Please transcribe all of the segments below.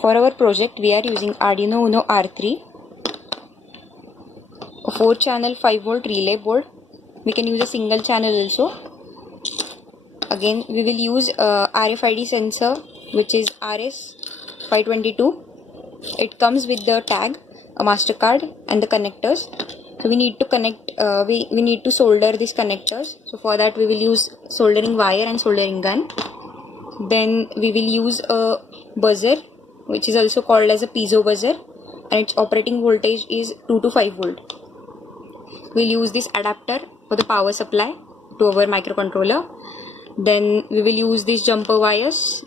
For our project, we are using Arduino Uno R3, a 4-channel 5-volt relay board. We can use a single channel also. Again, we will use a RFID sensor, which is RS522. It comes with the tag, a master card, and the connectors. So we need to connect. We need to solder these connectors. So for that, we will use soldering wire and soldering gun. Then we will use a buzzer, which is also called as a piezo buzzer, and its operating voltage is 2 to 5 volt. We'll use this adapter for the power supply to our microcontroller. Then we will use these jumper wires.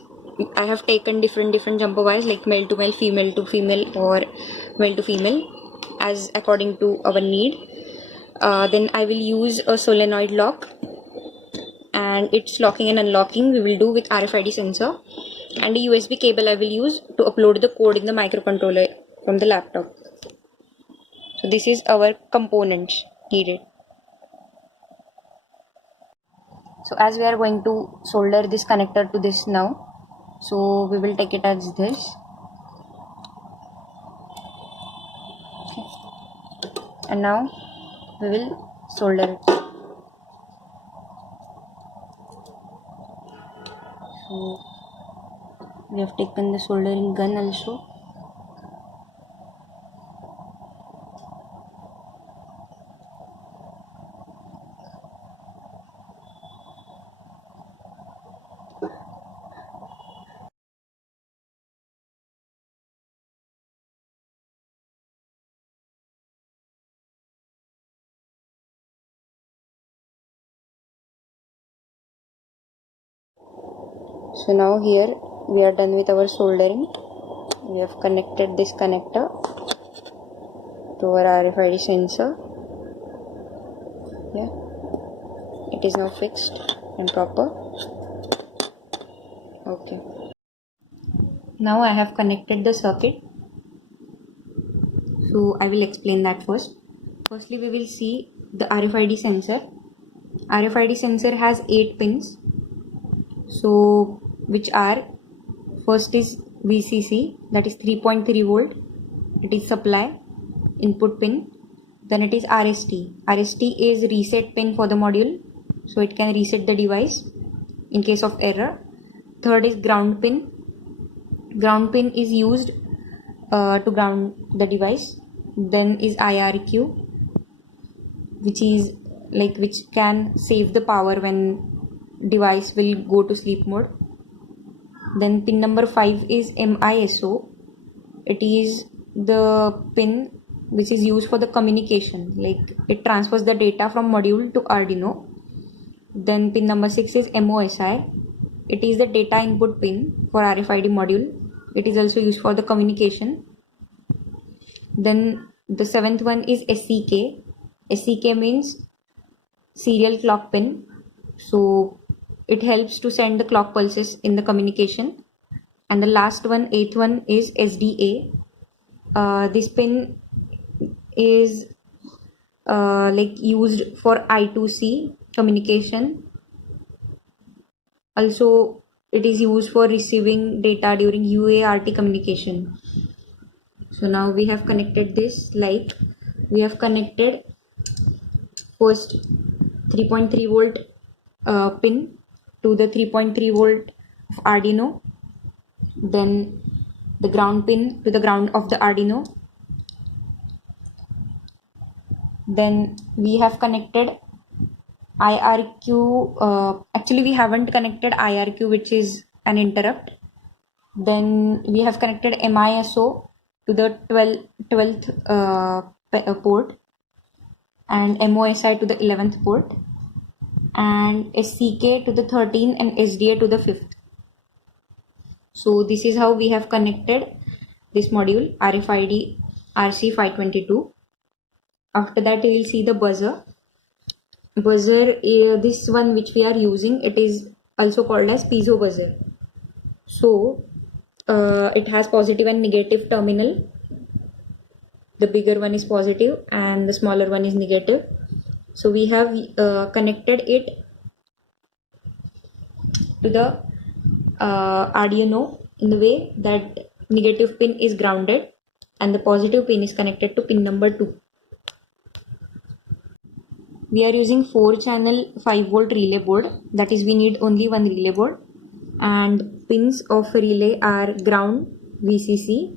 I have taken different jumper wires, like male to male, female to female, or male to female, as according to our need. Then I will use a solenoid lock, and its locking and unlocking we will do with RFID sensor, and a USB cable I will use to upload the code in the microcontroller from the laptop. So this is our components needed. So as we are going to solder this connector to this now, so we will take it as this. Okay. And now we will solder it. So we have taken the soldering gun also. So now here we are done with our soldering. We have connected this connector to our RFID sensor. Yeah, it is now fixed and proper. Okay. Now I have connected the circuit. So I will explain that first. Firstly, we will see the RFID sensor. RFID sensor has 8 pins. So which are, first is VCC, that is 3.3 volt. It is supply input pin. Then it is RST. RST is reset pin for the module, so it can reset the device in case of error. Third is ground pin. Ground pin is used to ground the device. Then is IRQ, which can save the power when device will go to sleep mode. Then pin number 5 is MISO. It is the pin which is used for the communication, like it transfers the data from module to Arduino. Then pin number 6 is MOSI. It is the data input pin for RFID module. It is also used for the communication. Then the 7th one is SCK. SCK means serial clock pin. So it helps to send the clock pulses in the communication. And the last one, 8th one, is SDA. This pin is used for I2C communication. Also, it is used for receiving data during UART communication. So now we have connected this, like we have connected first 3.3 volt pin to the 3.3 volt of Arduino, then the ground pin to the ground of the Arduino. Then we have connected IRQ. Actually, we haven't connected IRQ, which is an interrupt. Then we have connected MISO to the 12th port, and MOSI to the 11th port, and SCK to the 13th, and SDA to the 5th. So this is how we have connected this module RFID RC522. After that, we will see the buzzer. Buzzer, this one which we are using, it is also called as piezo buzzer. So it has positive and negative terminal. The bigger one is positive and the smaller one is negative. So we have connected it to the Arduino in the way that negative pin is grounded and the positive pin is connected to pin number 2. We are using 4-channel 5-volt relay board, that is we need only one relay board, and pins of relay are ground, VCC,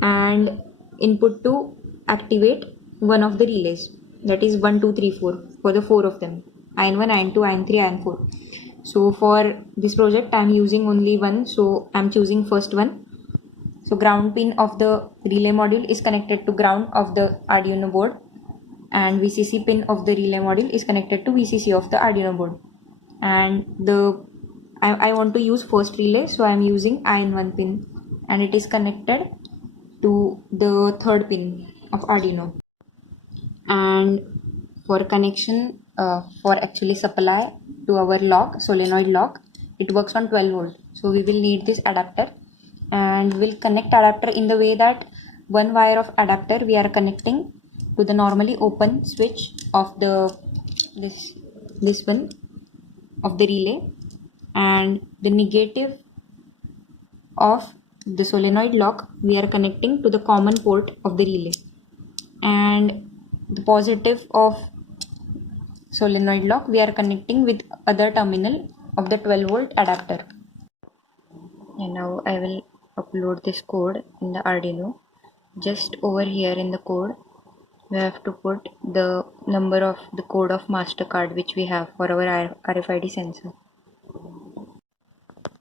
and input to activate one of the relays, that is 1, 2, 3, 4 for the 4 of them, iron 1, iron 2, iron 3, iron 4. So for this project I am using only one, so I am choosing first one. So ground pin of the relay module is connected to ground of the Arduino board, and VCC pin of the relay module is connected to VCC of the Arduino board. And I want to use first relay, so I am using iron 1 pin, and it is connected to the third pin of Arduino. And for connection, for actually supply to our lock, solenoid lock, it works on 12 volt. So we will need this adapter, and we'll connect adapter in the way that one wire of adapter we are connecting to the normally open switch of the this one of the relay, and the negative of the solenoid lock we are connecting to the common port of the relay, and the positive of solenoid lock we are connecting with other terminal of the 12 volt adapter. And now I will upload this code in the Arduino. Just over here in the code we have to put the number of the code of MasterCard which we have for our RFID sensor.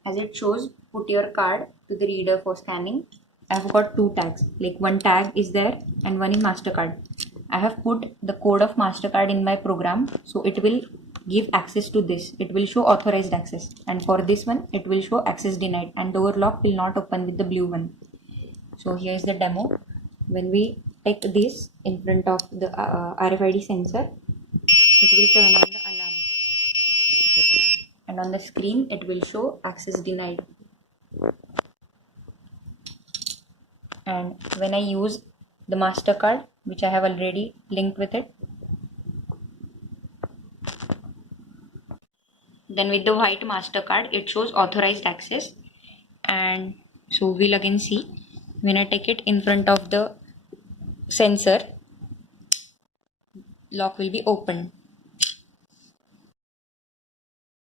As it shows, put your card to the reader for scanning. I have got 2 tags, like one tag is there and one is MasterCard. I have put the code of MasterCard in my program, so it will give access to this. It will show authorized access, and for this one it will show access denied, and door lock will not open with the blue one. So here is the demo. When we take this in front of the RFID sensor, it will turn on the alarm, and on the screen it will show access denied. And when I use the MasterCard, which I have already linked with it, then with the white MasterCard it shows authorized access. And so we'll again see, when I take it in front of the sensor, lock will be opened.